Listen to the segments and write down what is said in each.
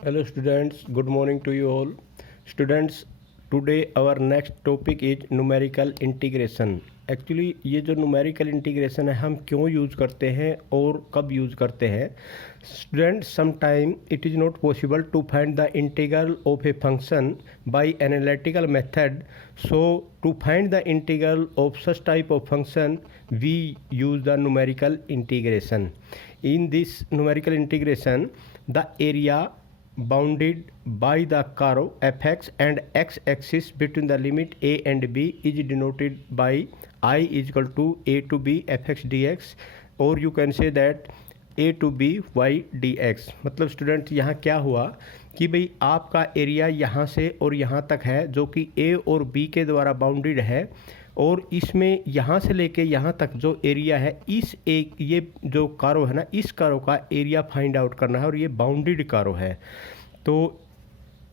Hello students, good morning to you all. Students, today our next topic is numerical integration. Actually ये जो numerical integration है हम क्यों use करते हैं और कब यूज़ करते हैं. Students, sometime it is not possible to find the integral of a function by analytical method. So to find the integral of such type of function, we use the numerical integration. In this numerical integration, the area bounded by the curve fx and x-axis between the limit a and b is denoted by I is equal to a to b fx dx, or you can say that a to b y dx. मतलब student यहाँ क्या हुआ कि भाई आपका area यहाँ से और यहाँ तक है जो कि a और b के द्वारा बाउंडेड है, और इसमें यहाँ से लेके यहाँ तक जो एरिया है इस एक ये जो कर्व है ना, इस कर्व का एरिया फाइंड आउट करना है और ये बाउंडेड कर्व है. तो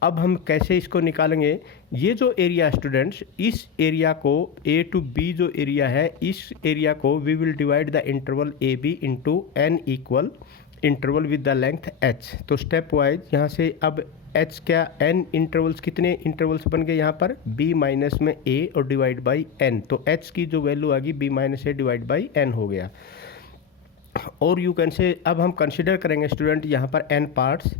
अब हम कैसे इसको निकालेंगे. ये जो एरिया स्टूडेंट्स, इस एरिया को ए टू बी जो एरिया है, इस एरिया को we will divide the interval A B into N equal interval with the length H. तो स्टेप वाइज यहाँ से अब एच क्या, एन इंटरवल्स, कितने इंटरवल्स बन गए यहाँ पर, बी माइनस में ए और डिवाइड बाई एन. तो एच की जो वैल्यू आ गई B minus A divide by N हो गया. और यू कैन से अब हम कंसिडर करेंगे स्टूडेंट यहाँ पर N parts.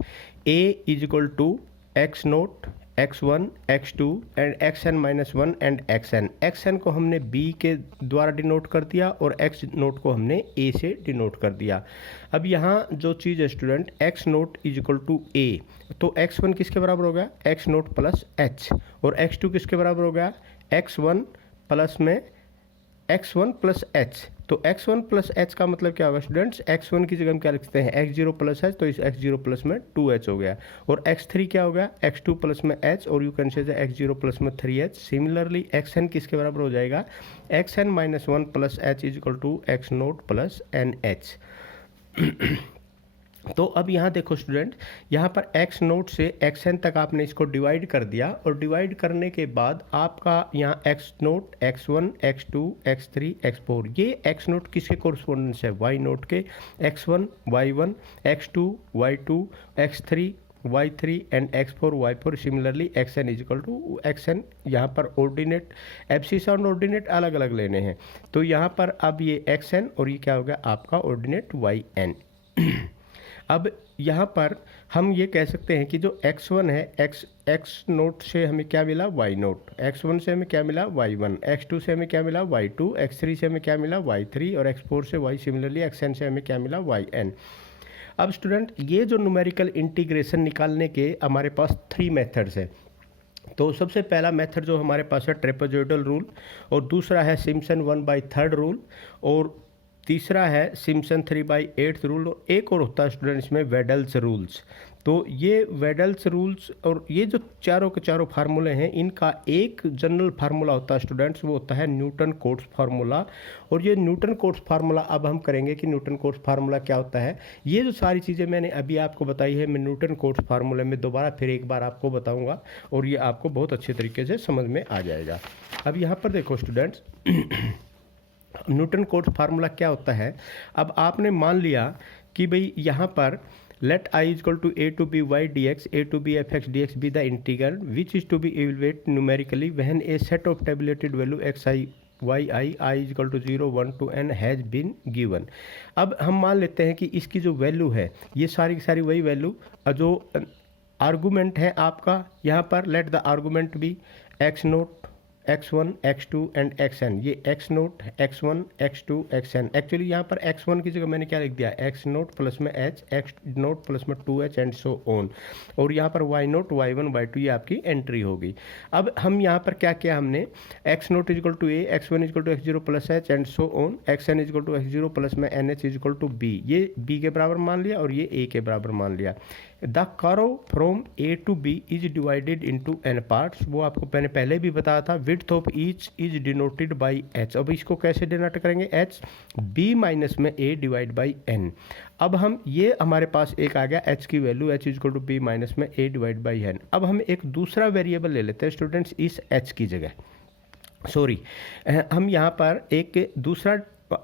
A is equal to X naught, x1, x2 and xn minus one and xn. xn को हमने b के द्वारा डिनोट कर दिया और x नोट को हमने a से डिनोट कर दिया. अब यहाँ जो चीज़ है student, x naught is equal to a, तो x1 किसके बराबर हो गया, x नोट प्लस h, और x2 किसके बराबर हो गया, x1 प्लस में x1 प्लस h. तो x1 प्लस h का मतलब क्या होगा स्टूडेंट्स, x1 की जगह हम क्या लिखते हैं x0 प्लस h, तो इस x0 प्लस में 2h हो गया. और x3 क्या हो गया, x2 प्लस में h, और you can say x0 plus में 3h. सिमिलरली xn किसके बराबर हो जाएगा, xn minus one plus h is equal to x naught plus N H. तो अब यहाँ देखो स्टूडेंट, यहाँ पर x नोट से xn तक आपने इसको डिवाइड कर दिया, और डिवाइड करने के बाद आपका यहाँ x naught, x1, x2, x3, x4, ये x नोट किसके कोरस्पोंडेंस है, y नोट के. x1 y1, x2 y2, x3 y3 and x4 y4. Similarly xn is equal to xn, यहाँ पर ऑर्डिनेट एब्सिसा और ऑर्डिनेट अलग अलग लेने हैं. तो यहाँ पर अब ये xn और ये क्या हो गया आपका ऑर्डिनेट yn. अब यहाँ पर हम ये कह सकते हैं कि जो x1 है, x नोट से हमें क्या मिला, y नोट, x1 से हमें क्या मिला y1, x2 से हमें क्या मिला y2, x3 से हमें क्या मिला y3, और x4 से y. सिमिलरली xn से हमें क्या मिला yn. अब स्टूडेंट ये जो न्यूमेरिकल इंटीग्रेशन निकालने के हमारे पास 3 मेथड्स है. तो सबसे पहला मेथड जो हमारे पास है ट्रेपेजॉइडल रूल, और दूसरा है सिम्पसन 1/3 रूल, और तीसरा है सिम्पसन 3/8 रूल, और एक और होता है स्टूडेंट इसमें वेडल्स रूल्स. तो ये वेडल्स रूल्स और ये जो चारों के चारों फार्मूले हैं, इनका एक जनरल फार्मूला होता है स्टूडेंट्स, वो होता है न्यूटन कोट्स फार्मूला. और ये न्यूटन कोट्स फार्मूला अब हम करेंगे कि न्यूटन कोट्स फार्मूला क्या होता है. ये जो सारी चीज़ें मैंने अभी आपको बताई है, मैं न्यूटन कोट्स फार्मूले में दोबारा फिर एक बार आपको बताऊँगा, और ये आपको बहुत अच्छे तरीके से समझ में आ जाएगा. अब यहाँ पर देखो स्टूडेंट्स, न्यूटन कोट्स फार्मूला क्या होता है. अब आपने मान लिया कि भाई यहाँ पर let I is equal to A to B Y D X, A to B F x D X be the integral which is to be evaluate numerically when a set of tabulated value X I Y I is equal to 0 1 to n has been given. अब हम मान लेते हैं कि इसकी जो value है, ये सारी की सारी वही वैल्यू जो आर्गूमेंट है आपका यहाँ पर, let the argument be X naught, x1, x2 and xn. ये x naught, x1, x2, xn. Actually यहाँ पर x1 की जगह मैंने क्या लिख दिया, x नोट प्लस में h, x नोट प्लस में 2h एंड सो ऑन, और यहाँ पर y नोट, y1, y2 ये आपकी एंट्री होगी. अब हम यहाँ पर क्या किया हमने, x naught is equal to a, x1 is equal to x0 plus h and so on, xn is equal to x0 plus में nh is equal to b. ये b के बराबर मान लिया और ये a के बराबर मान लिया. The curve from A to B is divided into n parts, वो आपको मैंने पहले भी बताया था. Width of each is denoted by h. अब इसको कैसे डिनोट करेंगे, h b माइनस में a डिवाइड बाई n. अब हम ये हमारे पास एक आ गया h की value, h is equal to b minus में a डिवाइड बाई n. अब हम एक दूसरा वेरिएबल ले लेते हैं स्टूडेंट्स इस h की जगह, सॉरी हम यहाँ पर एक दूसरा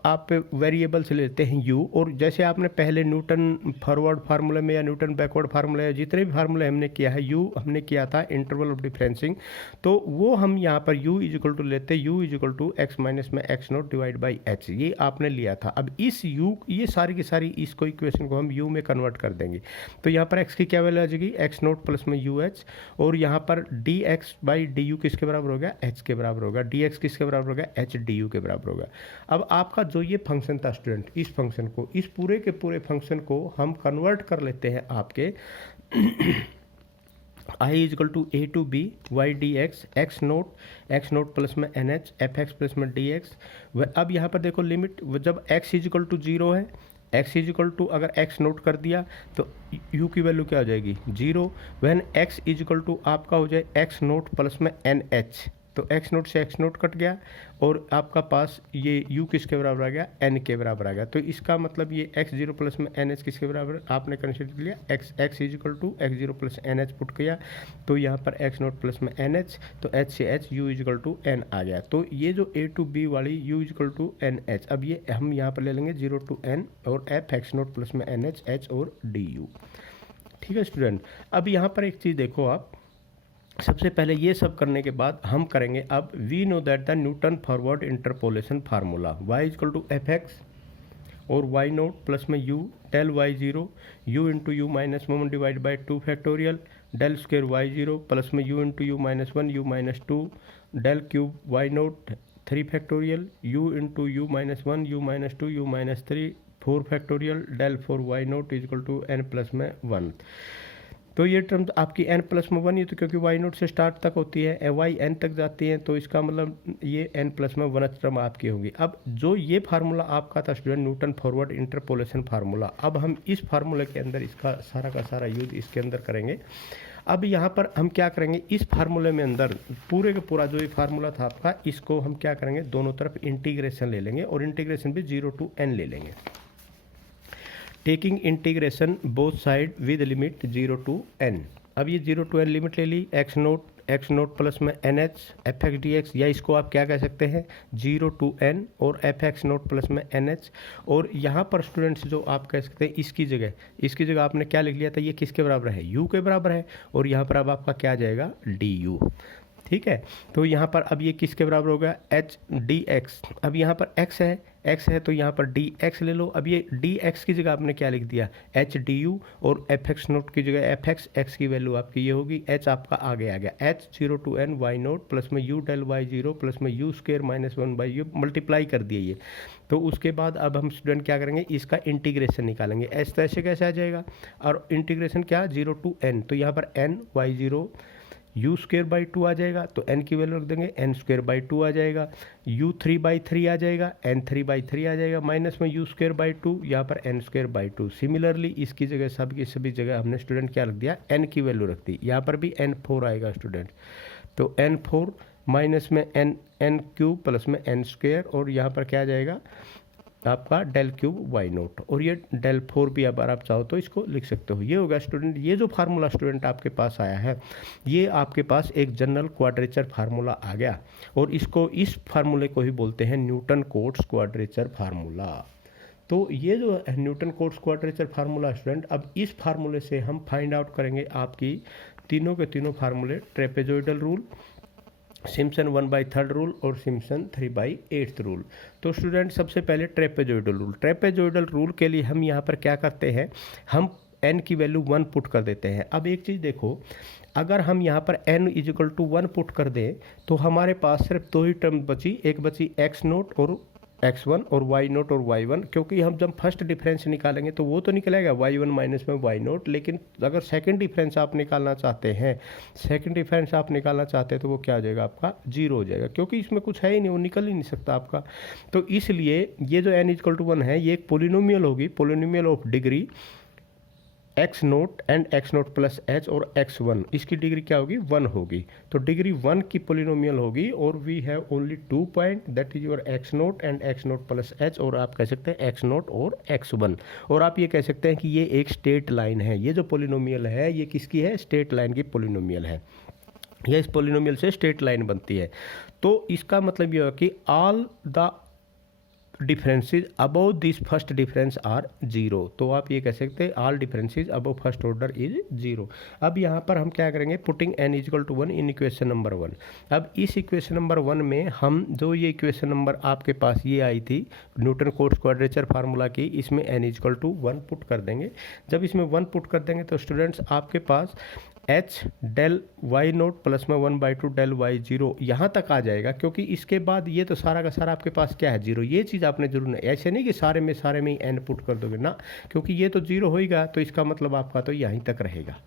आप वेरिएबल से लेते हैं u, और जैसे आपने पहले न्यूटन फॉरवर्ड फार्मूले में या न्यूटन बैकवर्ड फार्मूले या जितने भी फार्मूले हमने किया है, u हमने किया था इंटरवल ऑफ डिफरेंसिंग, तो वो हम यहाँ पर u इजिकल टू लेते u is equal to X minus में X naught divide by H, ये आपने लिया था। अब इस u, ये सारी की सारी इसको इक्वेशन को हम u में कन्वर्ट कर देंगे, तो यहाँ पर x की क्या वैल्यू आ जाएगी, एक्स नोट प्लस में यू एच, और यहाँ पर dx बाई डी यू किसके बराबर हो गया, h के बराबर होगा, dx किसके बराबर होगा, h डी यू के बराबर होगा। अब आपका जो ये फंक्शन था स्टूडेंट, इस फंक्शन को, इस पूरे के पूरे फंक्शन को हम कन्वर्ट कर लेते हैं आपके i equal to A to B Y D X naught plus में N H F X plus में डी एक्स। अब यहाँ पर देखो लिमिट, जब x इजकल टू 0 है, x इजिकल टू अगर x नोट कर दिया तो u की वैल्यू क्या हो जाएगी, 0। व्हेन x इजिकल टू आपका हो जाए x नोट प्लस में एन एच, तो x नोट से x नोट कट गया और आपका पास ये u किसके बराबर आ गया, n के बराबर आ गया। तो इसका मतलब ये x0 प्लस में एन एच किसके बराबर आपने कंसिडर किया, x is equal to x0 plus N H put किया, तो यहाँ पर x नोट प्लस में एन एच, तो h से h u is equal to n आ गया। तो ये जो a टू b वाली u is equal to N H, अब ये हम यहाँ पर ले लेंगे 0 टू n और f x नोट प्लस में एन एच h और डी यू। ठीक है स्टूडेंट, अब यहाँ पर एक चीज़ देखो आप, सबसे पहले ये सब करने के बाद हम करेंगे अब we know that the Newton forward interpolation formula y equal to F X और y नोट प्लस में u del y0 u into U minus 1 divide by 2 factorial del square y0 plus में u into U minus 1 u minus 2 del cube y naught 3 factorial u into U minus 1 u minus 2 u minus 3 4 factorial del 4 y note is equal to n plus में 1। तो ये term आपकी n plus में 1 ही, तो क्योंकि y note से start तक होती है, y n तक जाती है, तो इसका मतलब ये n प्लस में 1 टर्म आपकी होगी। अब जो ये फार्मूला आपका था student Newton forward interpolation formula, अब हम इस फार्मूले के अंदर इसका सारा का सारा यूज इसके अंदर करेंगे। अब यहाँ पर हम क्या करेंगे, इस फार्मूले में अंदर पूरे का पूरा जो ये फार्मूला था आपका, इसको हम क्या करेंगे, दोनों तरफ इंटीग्रेशन ले लेंगे और इंटीग्रेशन भी 0 टू n ले लेंगे, taking integration both side with limit 0 to n। अब ये 0 टू n लिमिट ले ली, एक्स नोट प्लस में N H F x D X, या इसको आप क्या कह सकते हैं 0 टू n और एफ एक्स नोट प्लस में एन एच। और यहाँ पर स्टूडेंट्स जो आप कह सकते हैं इसकी जगह आपने क्या लिख लिया था, ये किसके बराबर है, u के बराबर है, और यहाँ पर अब आपका क्या जाएगा डी यू। ठीक है, तो यहाँ पर अब ये किसके बराबर हो गया, एच डी एक्स। अब यहाँ पर x है तो यहाँ पर डी एक्स ले लो। अब ये डी एक्स की जगह आपने क्या लिख दिया, एच डी यू, और एफ एक्स नोट की जगह एफ एक्स की वैल्यू आपकी ये होगी, एच आपका आगे आ गया, H 0 to n Y naught plus में यू डेल y0 प्लस में U square minus 1 by U, multiply कर दिए ये। तो उसके बाद अब हम स्टूडेंट क्या करेंगे, इसका इंटीग्रेशन निकालेंगे, एच तो ऐसे कैसे आ जाएगा, और इंटीग्रेशन क्या 0 टू n, तो यहाँ पर n y0 u square by 2 आ जाएगा, तो n की वैल्यू रख देंगे, n स्क्वेयर बाई 2 आ जाएगा, u 3 बाई 3 आ जाएगा, n 3 बाई 3 आ जाएगा, माइनस में u स्क्वेयर बाई 2, यहाँ पर n स्क्वेयर बाई 2। सिमिलरली इसकी जगह सब की सभी जगह हमने स्टूडेंट क्या रख दिया, n की वैल्यू रख दी, यहाँ पर भी n 4 आएगा स्टूडेंट, तो n 4 माइनस में n क्यूब प्लस में n स्क्वेयर, और यहाँ पर क्या आ जाएगा आपका डेल क्यूब वाई नोट, और ये डेल 4 भी अगर आप चाहो तो इसको लिख सकते हो। ये होगा स्टूडेंट, ये जो फार्मूला स्टूडेंट आपके पास आया है, ये आपके पास एक जनरल क्वाड्रेचर फार्मूला आ गया, और इस फार्मूले को ही बोलते हैं न्यूटन कोट्स क्वाड्रेचर फार्मूला। तो ये जो है Newton Cotes quadrature formula student, अब इस फार्मूले से हम फाइंड आउट करेंगे आपकी तीनों के तीनों फार्मूले, ट्रेपेजोइडल रूल, सिम्पसन 1/3 रूल और सिम्पसन 3/8 रूल। तो स्टूडेंट सबसे पहले ट्रेपेजोइडल रूल के लिए हम यहाँ पर क्या करते हैं, हम n की वैल्यू 1 पुट कर देते हैं। अब एक चीज़ देखो, अगर हम यहाँ पर n इजिकल टू 1 पुट कर दें तो हमारे पास सिर्फ दो ही टर्म बची, एक बची x नोट और x1 और y नोट और y1, क्योंकि हम जब फर्स्ट डिफरेंस निकालेंगे तो वो तो निकलेगा y1 माइनस में y नोट, लेकिन अगर सेकंड डिफरेंस आप निकालना चाहते हैं तो वो क्या हो जाएगा आपका 0 हो जाएगा, क्योंकि इसमें कुछ है ही नहीं, वो निकल ही नहीं सकता आपका। तो इसलिए ये जो n इक्वल टू 1 है, ये एक पोलिनोमियल होगी, polynomial of degree x naught and x naught plus h और x1, इसकी डिग्री क्या होगी 1 होगी, तो डिग्री 1 की पोलिनोमियल होगी, और we have only 2 point, that is your x naught and x naught plus h, और आप कह सकते हैं x नोट और x1, और आप ये कह सकते हैं कि ये एक स्ट्रेट लाइन है, ये जो पोलिनोमियल है ये किसकी है, स्ट्रेट लाइन की पोलिनोमियल है, यह इस पोलिनोमियल से स्ट्रेट लाइन बनती है। तो इसका मतलब यह है कि all the differences above this first difference are zero. तो आप ये कह सकते हैं all differences above first order is zero. अब यहाँ पर हम क्या करेंगे, putting n equal to 1 in equation number 1। अब इस इक्वेशन नंबर 1 में हम जो ये इक्वेशन नंबर आपके पास ये आई थी न्यूटन कोट्स क्वाड्रेचर फार्मूला की, इसमें n इक्वल टू 1 पुट कर देंगे। जब इसमें 1 पुट कर देंगे तो स्टूडेंट्स आपके पास H del Y naught plus में 1/2 डेल वाई जीरो यहाँ तक आ जाएगा, क्योंकि इसके बाद ये तो सारा का सारा आपके पास क्या है, जीरो। ये चीज़ आपने जरूर नहीं, ऐसे नहीं कि सारे में ही एन पुट कर दोगे ना, क्योंकि ये तो जीरो होएगा तो इसका मतलब आपका तो यहीं तक रहेगा।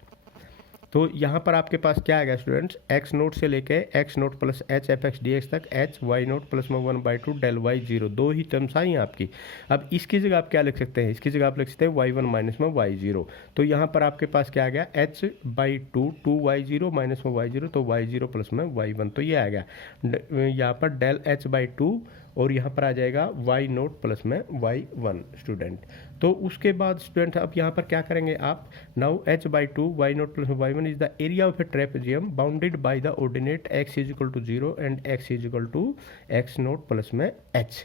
तो यहाँ पर आपके पास क्या आएगा स्टूडेंट्स, एक्स नोट से लेके x naught plus H F x D x तक एच वाई नोट प्लस में 1/2 डेल वाई जीरो, दो ही टर्म्स आई हैं आपकी। अब इसकी जगह आप क्या लिख सकते हैं, इसकी जगह आप लिख सकते हैं y1 माइनस में वाई जीरो। तो यहाँ पर आपके पास क्या आ गया, h/2 2y0 माइनस में y0, तो y0 प्लस में y1, तो ये आ गया यहाँ पर डेल h/2 और यहाँ पर आ जाएगा y नोट प्लस में y1 स्टूडेंट। तो उसके बाद स्टूडेंट अब यहाँ पर क्या करेंगे आप, now h/2 y naught plus y1 is the area of a trapezium bounded by the ordinate x is equal to 0 and x is equal to x naught plus में h।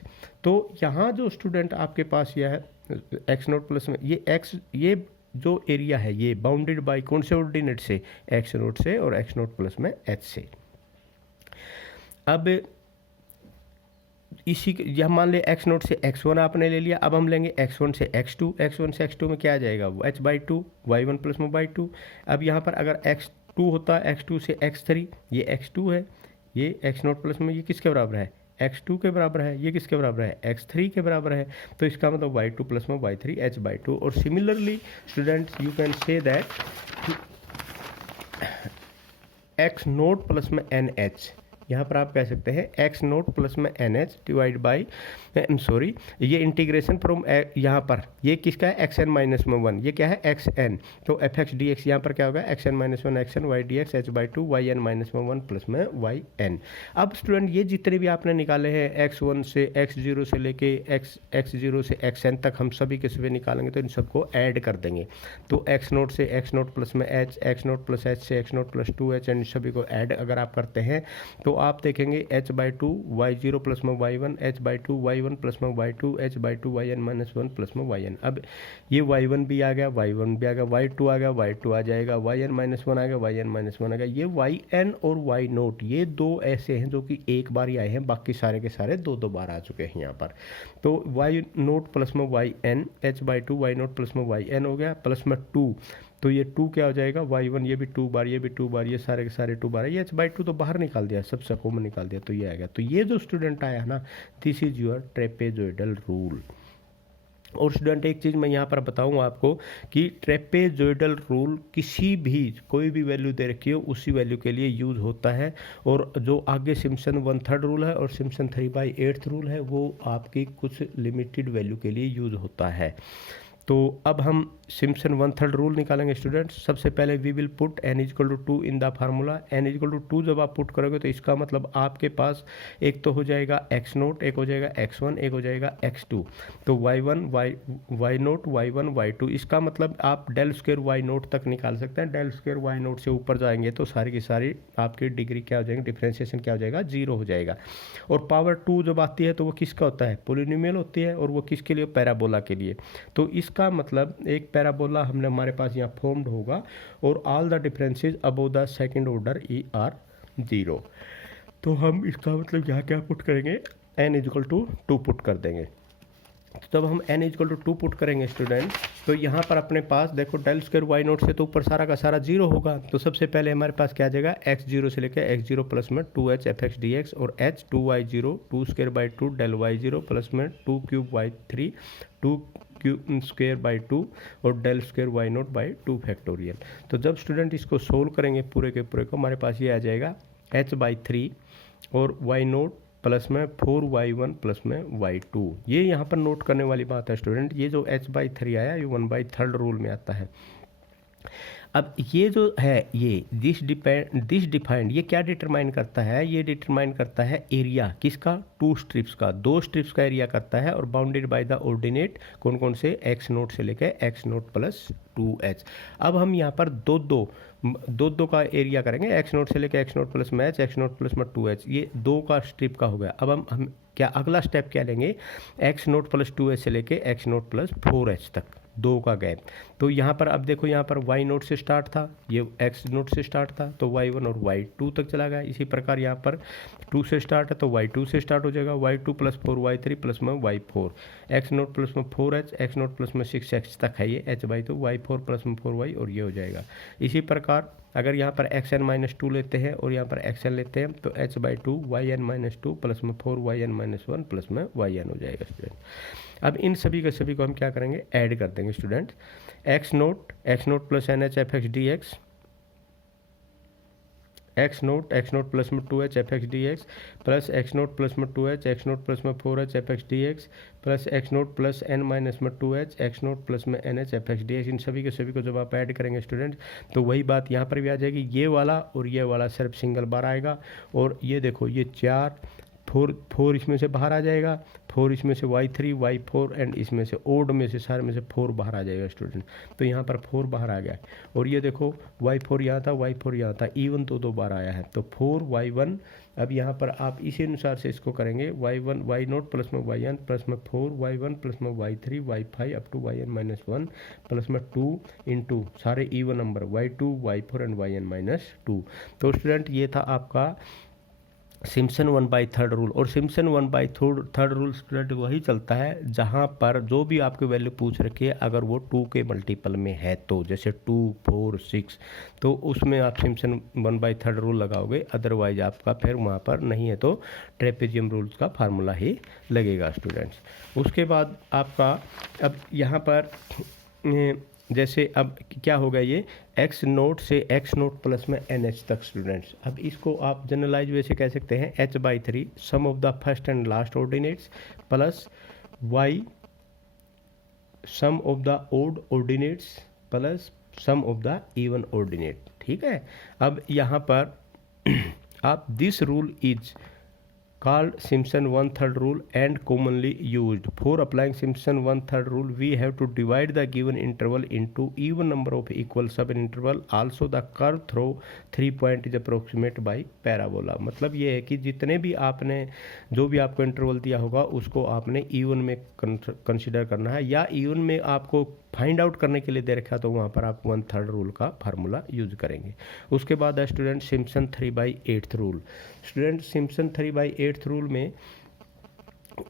तो यहाँ जो स्टूडेंट आपके पास यह है x नोट प्लस में ये x, ये जो एरिया है ये बाउंडेड बाय कौन से ऑर्डिनेट से, x नोट से और x नोट प्लस में h से। अब इसी यह मान ले x नोट से x1 आपने ले लिया, अब हम लेंगे x1 से x2, x1 से x2 में क्या आ जाएगा, h/2 y1 प्लस में y2। अब यहाँ पर अगर x2 होता है x2 से x3, ये x2 है, ये x नोट प्लस में ये किसके बराबर है, x2 के बराबर है, ये किसके बराबर है, x3 के बराबर है। तो इसका मतलब y2 प्लस में y3 h/2। और similarly students you can say that x naught plus में NH, यहाँ पर आप कह सकते हैं x नोट प्लस में NH डिवाइड बाई सॉरी ये इंटीग्रेशन फ्रॉम यहाँ पर ये किसका है, xn माइनस में 1, ये क्या है xn। तो एफ एक्स डी एक्स यहाँ पर क्या होगा, xn minus 1 xn y D x h/2 yn minus में 1 प्लस में yn। अब स्टूडेंट ये जितने भी आपने निकाले हैं x1 से x0 से लेके x0 से xn तक, हम सभी के सभी निकालेंगे तो इन सबको ऐड कर देंगे। तो x नोट से x नोट प्लस में h, x naught plus h से x naught plus 2h, and सभी को ऐड अगर आप करते हैं तो आप देखेंगे h/2 y0 प्लस में y1, h/2 y1 प्लस में y2, h/2 yn minus 1 plus में yn। अब ये y1 भी आ गया, y1 भी आ गया, y2 आ गया, y2 आ जाएगा, yn माइनस 1 आ गया, yn माइनस 1 आ गया। ये yn और y नोट ये दो ऐसे हैं जो कि एक बार ही आए हैं, बाकी सारे के सारे दो दो बार आ चुके हैं यहाँ पर। तो y नोट प्लस में yn, h/2 y naught plus में yn हो गया, प्लस में 2, तो ये 2 क्या हो जाएगा, y1 ये भी 2 बार, ये भी 2 बार, ये सारे के सारे 2 बार है, ये h/2 तो बाहर निकाल दिया, सबसे कॉमन निकाल दिया, तो ये आ गया। तो ये जो स्टूडेंट आया ना, this is your trapezoidal rule. और स्टूडेंट एक चीज़ मैं यहाँ पर बताऊँ आपको कि ट्रेपेजोइडल रूल किसी भी कोई भी वैल्यू दे रखी हो उसी वैल्यू के लिए यूज़ होता है, और जो आगे सिम्पसन 1/3 रूल है और सिम्पसन 3/8 रूल है वो आपकी कुछ लिमिटेड वैल्यू के लिए यूज़ होता है। तो अब हम सिम्पसन 1/3 रूल निकालेंगे स्टूडेंट्स। सबसे पहले we will put n equal to 2 in the formula. n equal to 2 जब आप पुट करोगे तो इसका मतलब आपके पास एक तो हो जाएगा x नोट, एक हो जाएगा x1, एक हो जाएगा x2। तो y1 y note y1 y2, इसका मतलब आप डेल स्क्वायर y नोट तक निकाल सकते हैं। डेल स्क्वायर y नोट से ऊपर जाएंगे तो सारी की सारी आपकी डिग्री क्या हो जाएगी, डिफ्रेंशिएशन क्या हो जाएगा, 0 हो जाएगा। और पावर 2 जब आती है तो वो किसका होता है, पॉलिनोमियल होती है, और वो किसके लिए, पैराबोला के लिए। तो इसका मतलब एक पैराबोला हमने हमारे पास यहाँ फॉर्म्ड होगा और all the differences above the second order E R 0। तो हम इसका मतलब यहाँ क्या पुट करेंगे, n इक्वल टू 2 पुट कर देंगे। तो जब हम n इक्वल टू 2 पुट करेंगे स्टूडेंट, तो यहाँ पर अपने पास देखो डेल स्क्वायर y नोट से तो ऊपर सारा का सारा 0 होगा। तो सबसे पहले हमारे पास क्या आ जाएगा, x0 से लेकर x0 प्लस में 2h F x D X, और h 2y0 2 square by 2 del y0 plus में 2 cube y3 2 cube square by 2 और del square y naught by 2 factorial. तो जब स्टूडेंट इसको सोल्व करेंगे पूरे के पूरे को, हमारे पास ये आ जाएगा h/3 और y नोट प्लस में 4y1 प्लस में y2। ये यहाँ पर नोट करने वाली बात है स्टूडेंट, ये जो h/3 आया ये 1/3 रूल में आता है। अब ये जो है ये दिस डिफाइंड ये क्या डिटरमाइन करता है, ये डिटरमाइन करता है एरिया किसका, टू स्ट्रिप्स का, दो स्ट्रिप्स का एरिया करता है और बाउंडेड बाय द ऑर्डिनेट कौन कौन से, एक्स नोट से लेकर एक्स नोट प्लस 2h। अब हम यहाँ पर दो का एरिया करेंगे, एक्स नोट से लेकर एक्स नोट प्लस में h, एक्स नोट प्लस में 2h, ये दो का स्ट्रिप का हो गया। अब हम क्या अगला स्टेप क्या लेंगे, एक्स नोट प्लस 2h से लेके एक्स नोट प्लस 4h तक दो का गैप। तो यहाँ पर अब देखो, यहाँ पर वाई नोट से स्टार्ट था, ये एक्स नोट से स्टार्ट था तो y1 और y2 तक चला गया। इसी प्रकार यहाँ पर 2 से स्टार्ट है तो y2 से स्टार्ट हो जाएगा, y2 प्लस 4 y3 प्लस में y4, एक्स नोट प्लस में 4h, एक्स नोट प्लस में 6x तक है ये h/2, y4 प्लस में 4y और ये हो जाएगा। इसी प्रकार अगर यहाँ पर xn-2 लेते हैं और यहाँ पर xn लेते हैं तो h/2 yn-2 प्लस में 4yn-1 प्लस में yn हो जाएगा स्टूडेंट। अब इन सभी के सभी को हम क्या करेंगे, ऐड कर देंगे student. X naught plus N H F x D X, X naught plus में 2h F x D X plus X naught plus में 2h, एक्स नोट प्लस में 4h F x D X plus X naught plus n minus में 2h, X naught plus में NH F x D X. इन सभी के सभी को जब आप ऐड करेंगे स्टूडेंट तो वही बात यहाँ पर भी आ जाएगी, ये वाला और ये वाला सिर्फ सिंगल बार आएगा। और ये देखो ये 4 इसमें से बाहर आ जाएगा, 4 इसमें से y3 y4 एंड इसमें से ओड में से सारे में से 4 बाहर आ जाएगा स्टूडेंट। तो यहाँ पर 4 बाहर आ गया और ये देखो y4 यहाँ था, y4 यहाँ था, इवन दो बार आया है तो 4y1। अब यहाँ पर आप इसी अनुसार से इसको करेंगे, y1 y नोट प्लस में yn प्लस में 4y1 प्लस में y3 y5 up to yn-1 plus में 2 इंटू सारे even number y2 y4 and yn-2। तो स्टूडेंट ये था आपका सिम्पसन 1/3 रूल। और सिम्पसन 1/3 रूल स्टूडेंट वही चलता है जहाँ पर जो भी आपकी वैल्यू पूछ रखी है अगर वो 2 के मल्टीपल में है तो, जैसे 2 4 6 तो उसमें आप सिम्पसन 1/3 रूल लगाओगे, अदरवाइज आपका फिर वहाँ पर नहीं है तो ट्रेपेजियम रूल्स का फार्मूला ही लगेगा स्टूडेंट्स। उसके बाद आपका अब यहाँ पर जैसे अब क्या होगा, ये एक्स नोट से एक्स नोट प्लस में NH तक स्टूडेंट्स। अब इसको आप जनरलाइज वैसे कह सकते हैं h/3 sum of the first and last ordinates plus y sum of the odd ordinates plus sum of the even ordinate. ठीक है, अब यहाँ पर आप this rule is called Simpson 1/3 rule and commonly used. For applying Simpson 1/3 rule, we have to divide the given interval into even number of equal subinterval. Also, the curve through 3 point is approximate by parabola. मतलब ये है कि जितने भी आपने जो भी आपको इंटरवल दिया होगा उसको आपने इवन में कंसिडर करना है, या इवन में आपको फाइंड आउट करने के लिए दे रखा तो वहाँ पर आप 1/3 रूल का फार्मूला यूज करेंगे। उसके बाद है student Simpson 3/8 rule. Student Simpson 3/8 rule में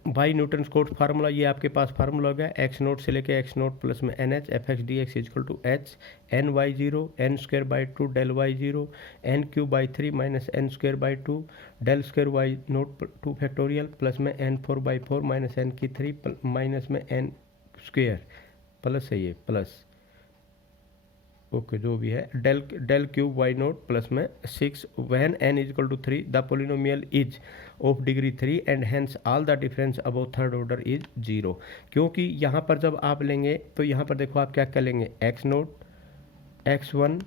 बाई न्यूटन कोट्स फार्मूला, ये आपके पास फार्मूला हो गया, एक्स नोट से लेके एक्स नोट प्लस में NH F x D x is equal to h ny0 n²/2 del y0 n³/3 minus n²/2 del² y naught 2 factorial plus में n4/4 minus n³ minus में n² plus है ये plus okay जो भी है del³ y naught plus में 6 when n is equal to 3 the polynomial is of degree 3 and hence all the difference above third order is 0। क्योंकि यहाँ पर जब आप लेंगे तो यहाँ पर देखो आप क्या कर लेंगे, x naught x1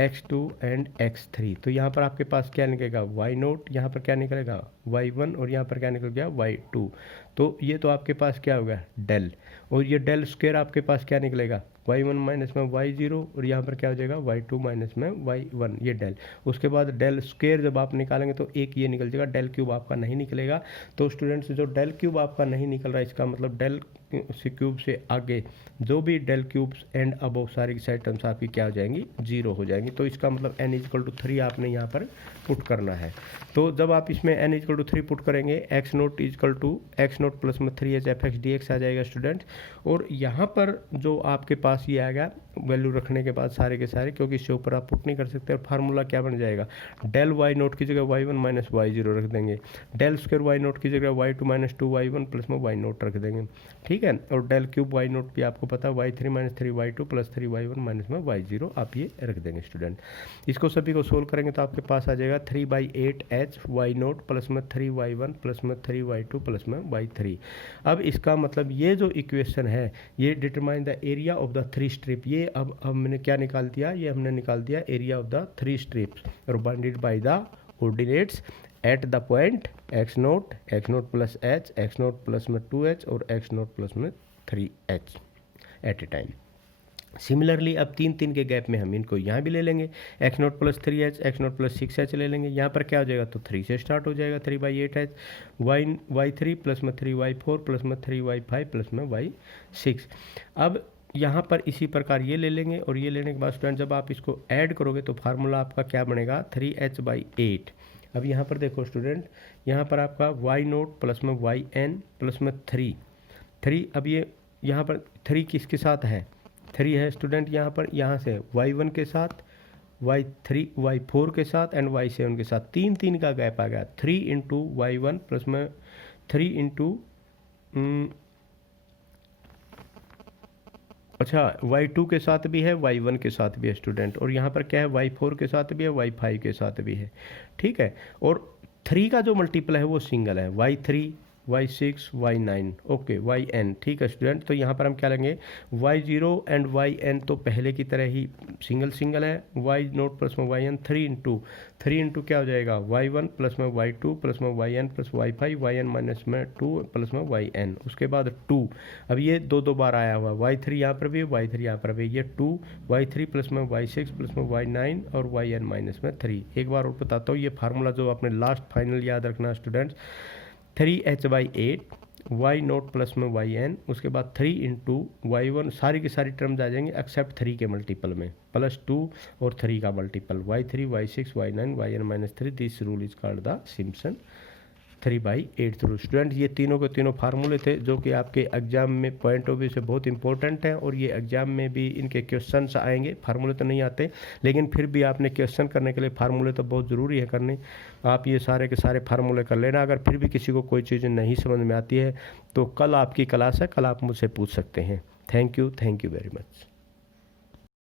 x2 and x3। तो यहाँ पर आपके पास क्या निकलेगा, y नोट, यहाँ पर क्या निकलेगा y1 और यहाँ पर क्या निकल गया y2। तो ये तो आपके पास क्या होगा डेल, और ये डेल स्क्वायर आपके पास क्या निकलेगा y1 माइनस में y0 और यहाँ पर क्या हो जाएगा y2 माइनस में y1, ये डेल। उसके बाद डेल स्क्वायर जब आप निकालेंगे तो एक ये निकल जाएगा, डेल क्यूब आपका नहीं निकलेगा। तो स्टूडेंट्स जो डेल क्यूब आपका नहीं निकल रहा है इसका मतलब डेल क्यूब से आगे जो भी डेल क्यूब एंड अबव सारी साइड टर्म्स आपकी क्या हो जाएंगी, 0 हो जाएंगी। तो इसका मतलब n इक्वल टू 3 आपने यहाँ पर पुट करना है। तो जब आप इसमें n इक्वल टू 3 पुट करेंगे, X naught equal to X naught plus में 3h F x D X आ जाएगा स्टूडेंट। और यहाँ पर जो आपके पास ये आएगा वैल्यू रखने के बाद सारे के सारे, क्योंकि इससे ऊपर आप पुट नहीं कर सकते, और फार्मूला क्या बन जाएगा, डेल y नोट की जगह y1 माइनस y0 रख देंगे, डेल स्क्वायर y नोट की जगह y2 माइनस 2y1 प्लस में y नोट रख देंगे। ठीक है, और डेल क्यूब y नोट भी आपको पता है y3 minus 3y2 plus 3y1 minus में y0 आप ये रख देंगे स्टूडेंट। इसको सभी को सोल्व करेंगे तो आपके पास आ जाएगा 3/8h y नोट प्लस में 3y1 प्लस में 3y2 प्लस में y3। अब इसका मतलब ये जो इक्वेशन है ये determine the area of the 3 strip, ये ये अब हमने क्या निकाल दिया, ये हमने निकाल दिया एरिया ऑफ द 3 स्ट्रिप्स और bounded by the coordinates at the point x naught plus h, x naught plus में 2h और x नोट प्लस में 3h एट ए टाइम। सिमिलरली अब 3 के गैप में हम इनको यहाँ भी ले लेंगे, x naught plus 3h, x naught plus 6h ले लेंगे। यहाँ पर क्या हो जाएगा, तो 3 से स्टार्ट हो जाएगा, 3/8h, y3 प्लस में 3y4 प्लस में 3y5 प्लस में y6। अब यहाँ पर इसी प्रकार ये ले लेंगे और ये लेने के बाद स्टूडेंट जब आप इसको ऐड करोगे तो फार्मूला आपका क्या बनेगा, 3h/8। अब यहाँ पर देखो स्टूडेंट, यहाँ पर आपका y नोट प्लस में yn प्लस में 3, अब ये यहाँ पर 3 किसके साथ है, 3 है स्टूडेंट यहाँ पर, यहाँ से y1 के साथ, y3 y4 के साथ एंड y7 के साथ, 3 का गैप आ गया। 3 इंटू y1 प्लस में 3 इंटू अच्छा y2 के साथ भी है, y1 के साथ भी है स्टूडेंट, और यहाँ पर क्या है, y4 के साथ भी है, y5 के साथ भी है, ठीक है। और 3 का जो मल्टीपल है वो सिंगल है, y3 y6 y9 okay yn, ठीक है स्टूडेंट। तो यहाँ पर हम क्या लेंगे, y0 एंड yn तो पहले की तरह ही सिंगल है, y नोट प्लस में yn 3 इंटू क्या हो जाएगा, y1 प्लस में y2 प्लस में yn plus y5 yn minus में 2 प्लस में yn, उसके बाद 2। अब ये दो बार आया हुआ, y3 यहाँ पर भी, y3 यहाँ पर भी, ये 2 y3 प्लस में y6 प्लस में y9 और yn माइनस में 3। एक बार और बताता हूँ, ये फार्मूला जो आपने लास्ट फाइनल याद रखना students, 3h/8 y naught plus में yn, उसके बाद 3 इंटू y1, सारी की सारी टर्म्स आ जाएंगे एक्सेप्ट 3 के मल्टीपल में, प्लस 2 और 3 का multiple, y3 y6 y9 yn minus 3। This rule is called the Simpson 3/8 rule. Student ये तीनों के तीनों फार्मूले थे जो कि आपके एग्जाम में पॉइंट ऑफ व्यू से बहुत इंपॉर्टेंट है, और ये एग्जाम में भी इनके क्वेश्चंस आएंगे। फार्मूले तो नहीं आते लेकिन फिर भी आपने क्वेश्चन करने के लिए फार्मूले तो बहुत ज़रूरी है करने। आप ये सारे के सारे फार्मूले कर लेना। अगर फिर भी किसी को कोई चीज़ नहीं समझ में आती है तो कल आपकी क्लास है, कल आप मुझसे पूछ सकते हैं। Thank you very much.